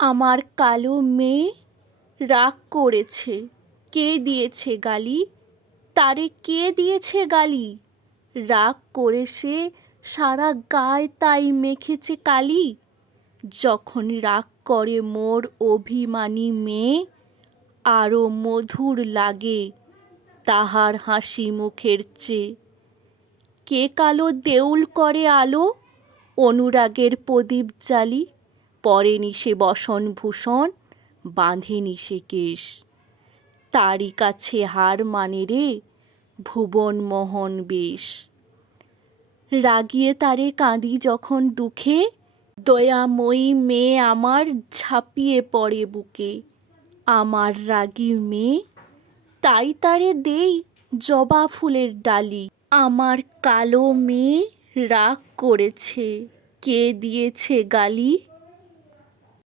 আমার কালো মেয়ে রাগ করেছে, কে দিয়েছে গালি? তারে কে দিয়েছে গালি? রাগ করে সে সারা গায়ে তাই মেখেছে কালি। যখন রাগ করে মোর অভিমানী মেয়ে, আরো মধুর লাগে তাহার হাসি মুখের চেয়ে। কে কালো দেউল করে আলো, অনুরাগের প্রদীপ জালি, পরেনি সে বসনভূষণ, বাঁধেনি সে কেশ। তারই কাছে হার মানে রে ভুবন মোহন বেশ। রাগিয়ে তারে কাঁদি যখন দুঃখে, দয়াময়ী মেয়ে আমার ঝাঁপিয়ে পড়ে বুকে। আমার রাগী মেয়ে, তাই তারে দেই জবা ফুলের ডালি। আমার কালো মেয়ে রাগ করেছে, কে দিয়েছে গালি?